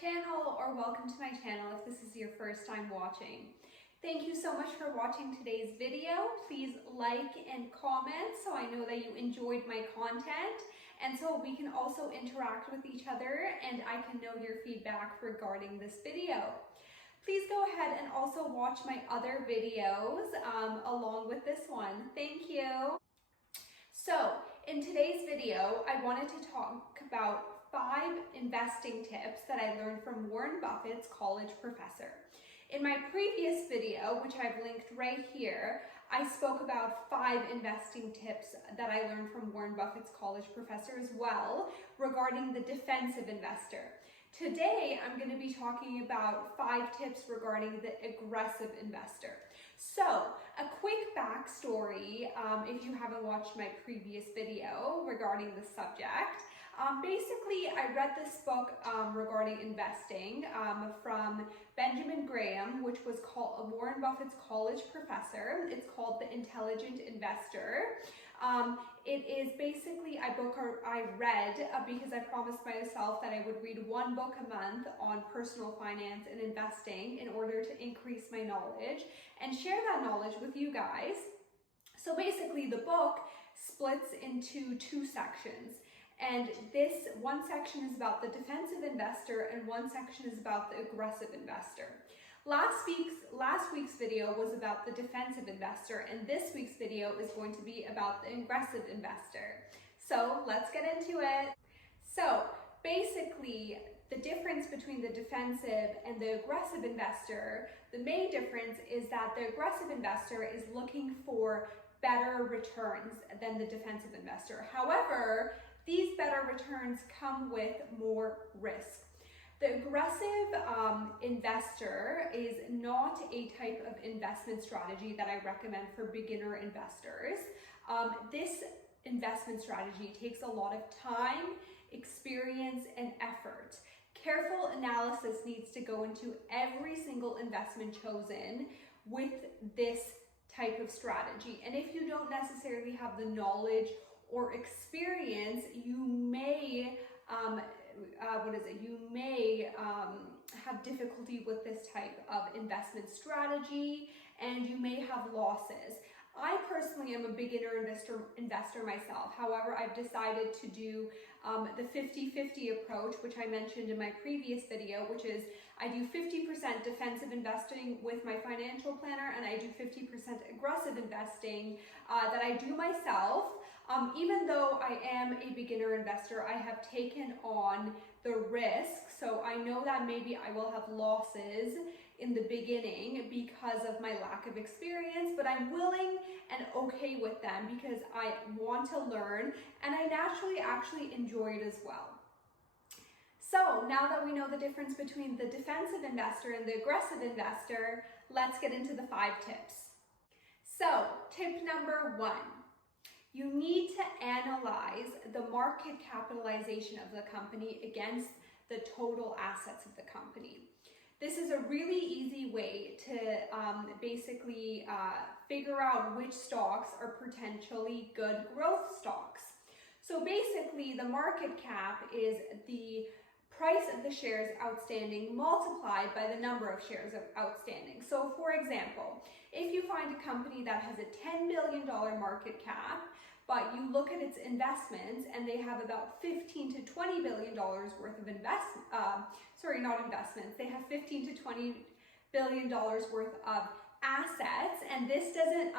channel, or welcome to my channel if this is your first time watching. Thank you so much for watching today's video. Please like and comment so I know that you enjoyed my content, and so we can also interact with each other and I can know your feedback regarding this video. Please go ahead and also watch my other videos along with this one. Thank you. So in today's video, I wanted to talk about 5 investing tips that I learned from Warren Buffett's college professor. In my previous video, which I've linked right here, I spoke about 5 investing tips that I learned from Warren Buffett's college professor as well regarding the defensive investor. Today, I'm going to be talking about 5 tips regarding the aggressive investor. So, a quick backstory, if you haven't watched my previous video regarding the subject. Basically, I read this book regarding investing from Benjamin Graham, which was called Warren Buffett's college professor. It's called The Intelligent Investor. It is basically a book I read because I promised myself that I would read 1 book a month on personal finance and investing in order to increase my knowledge and share that knowledge with you guys. So basically, the book splits into 2 sections. And this one section is about the defensive investor and one section is about the aggressive investor. Last week's video was about the defensive investor, and this week's video is going to be about the aggressive investor. So let's get into it. So basically, the difference between the defensive and the aggressive investor, the main difference is that the aggressive investor is looking for better returns than the defensive investor. However, these better returns come with more risk. The aggressive investor is not a type of investment strategy that I recommend for beginner investors. This investment strategy takes a lot of time, experience, and effort. Careful analysis needs to go into every single investment chosen with this type of strategy. And if you don't necessarily have the knowledge or experience, you may have difficulty with this type of investment strategy, and you may have losses. I personally am a beginner investor myself. However, I've decided to do the 50-50 approach, which I mentioned in my previous video, which is I do 50% defensive investing with my financial planner, and I do 50% aggressive investing that I do myself. Even though I am a beginner investor, I have taken on the risk, so I know that maybe I will have losses in the beginning because of my lack of experience, but I'm willing and okay with them because I want to learn and I naturally actually enjoy it as well. So now that we know the difference between the defensive investor and the aggressive investor, let's get into the 5 tips. So tip number 1. You need to analyze the market capitalization of the company against the total assets of the company. This is a really easy way to basically figure out which stocks are potentially good growth stocks. So basically, the market cap is the price of the shares outstanding multiplied by the number of shares outstanding. So for example, if you find a company that has a $10 billion market cap, but you look at its investments and they have about $15 to $20 billion worth of they have $15 to $20 billion worth of assets. And this doesn't,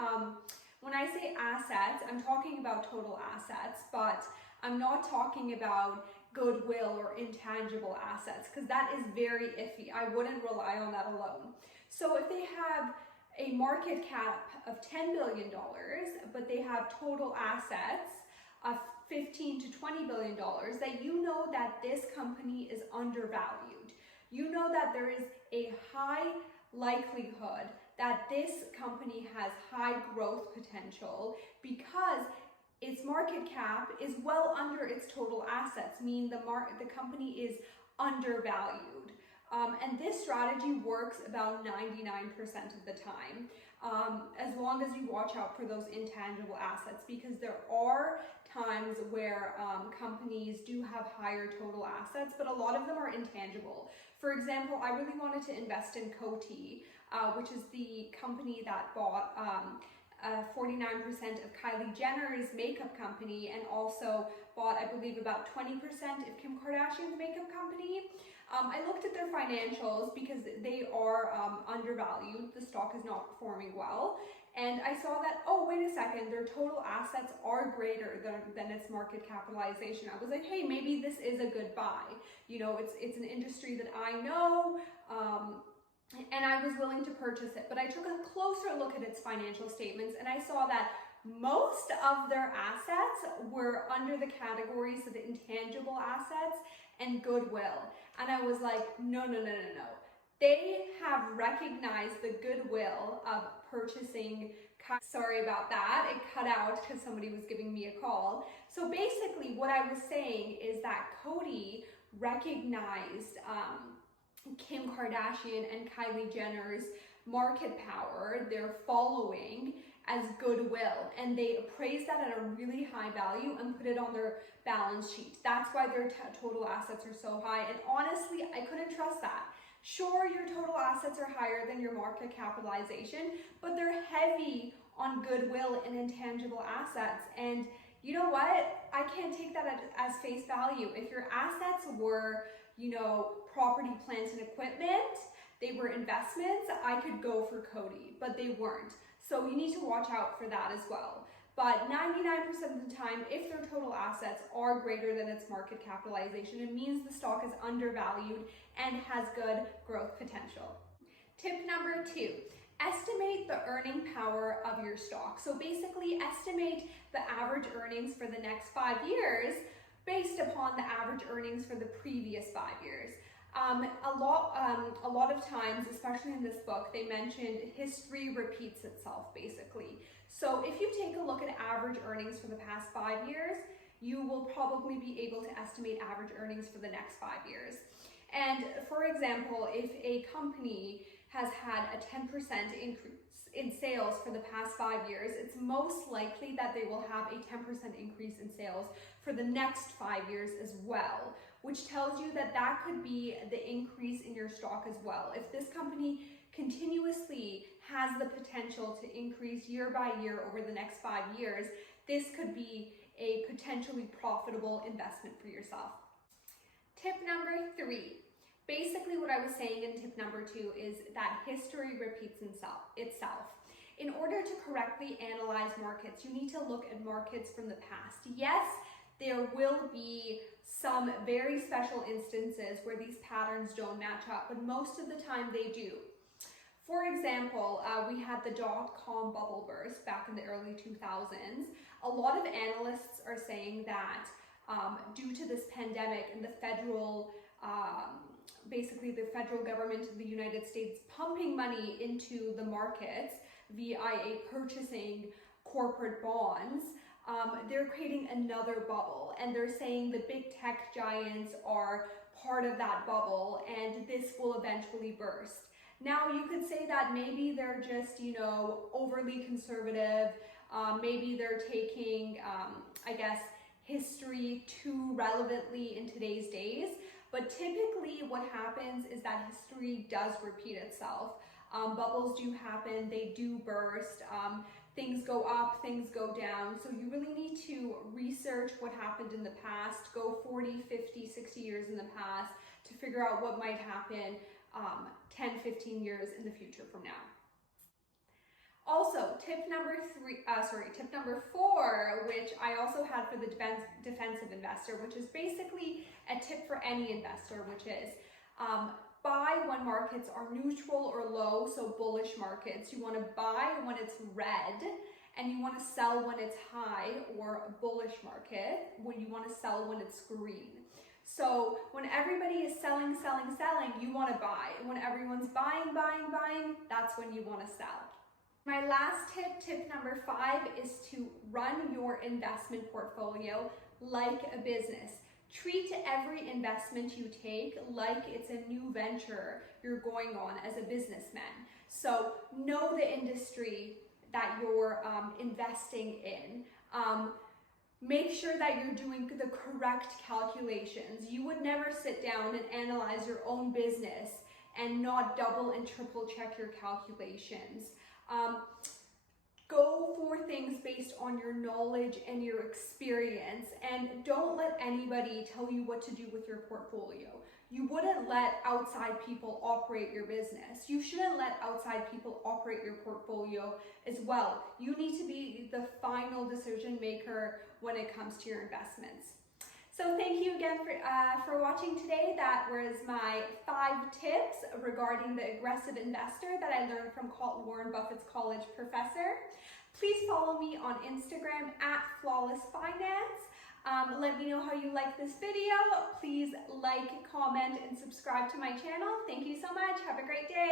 when I say assets, I'm talking about total assets, but I'm not talking about goodwill or intangible assets, because that is very iffy. I wouldn't rely on that alone. So if they have a market cap of $10 billion, but they have total assets of $15 to $20 billion, that you know that this company is undervalued. You know that there is a high likelihood that this company has high growth potential because its market cap is well under its total assets, meaning the company is undervalued. And this strategy works about 99% of the time, as long as you watch out for those intangible assets, because there are times where companies do have higher total assets, but a lot of them are intangible. For example, I really wanted to invest in Coty, which is the company that bought 49% of Kylie Jenner's makeup company, and also bought, I believe, about 20% of Kim Kardashian's makeup company. I looked at their financials because they are undervalued. The stock is not performing well. And I saw that, oh, wait a second, their total assets are greater than its market capitalization. I was like, hey, maybe this is a good buy. You know, it's an industry that I know, and I was willing to purchase it. But I took a closer look at its financial statements, and I saw that most of their assets were under the categories of intangible assets and goodwill. And I was like, no. They have recognized the goodwill of purchasing. Sorry about that, it cut out because somebody was giving me a call. So basically what I was saying is that Coty recognized Kim Kardashian and Kylie Jenner's market power, their following, as goodwill, and they appraised that at a really high value and put it on their balance sheet. That's why their total assets are so high, and honestly, I couldn't trust that. Sure, your total assets are higher than your market capitalization, but they're heavy on goodwill and intangible assets, and you know what? I can't take that as face value. If your assets were, you know, property, plants, and equipment, they were investments, I could go for Coty, but they weren't. So you need to watch out for that as well. But 99% of the time, if their total assets are greater than its market capitalization, it means the stock is undervalued and has good growth potential. Tip number 2, estimate the earning power of your stock. So basically estimate the average earnings for the next 5 years based upon the average earnings for the previous 5 years. A lot of times, especially in this book, they mentioned history repeats itself, basically. So if you take a look at average earnings for the past 5 years, you will probably be able to estimate average earnings for the next 5 years. And for example, if a company has had a 10% increase in sales for the past 5 years, it's most likely that they will have a 10% increase in sales for the next 5 years as well, which tells you that that could be the increase in your stock as well. If this company continuously has the potential to increase year by year over the next 5 years, this could be a potentially profitable investment for yourself. Tip number 3. Basically what I was saying in tip number 2 is that history repeats itself. In order to correctly analyze markets, you need to look at markets from the past. Yes, there will be some very special instances where these patterns don't match up, but most of the time they do. For example, we had the dot-com bubble burst back in the early 2000s. A lot of analysts are saying that due to this pandemic and the federal government of the United States pumping money into the markets via purchasing corporate bonds, they're creating another bubble, and they're saying the big tech giants are part of that bubble and this will eventually burst. Now you could say that maybe they're just, you know, overly conservative, maybe they're taking, I guess, history too relevantly in today's days, but typically what happens is that history does repeat itself. Bubbles do happen, they do burst, things go up, things go down, so you really need to research what happened in the past, go 40, 50, 60 years in the past to figure out what might happen 10, 15 years in the future from now. Also, tip number 4, which I also had for the defensive investor, which is basically a tip for any investor, which is buy when markets are neutral or low, so bullish markets. You want to buy when it's red, and you want to sell when it's high, or a bullish market, when you want to sell when it's green. So when everybody is selling, you want to buy. And when everyone's buying, that's when you want to sell. My last tip number 5, is to run your investment portfolio like a business. Treat every investment you take like it's a new venture you're going on as a businessman. So know the industry that you're investing in. Make sure that you're doing the correct calculations. You would never sit down and analyze your own business and not double and triple check your calculations. Go for things based on your knowledge and your experience, and don't let anybody tell you what to do with your portfolio. You wouldn't let outside people operate your business. You shouldn't let outside people operate your portfolio as well. You need to be the final decision maker when it comes to your investments. So thank you again for watching today. That was my 5 tips regarding the aggressive investor that I learned from Warren Buffett's college professor. Please follow me on Instagram at Flawless Finance. Let me know how you like this video. Please like, comment, and subscribe to my channel. Thank you so much. Have a great day.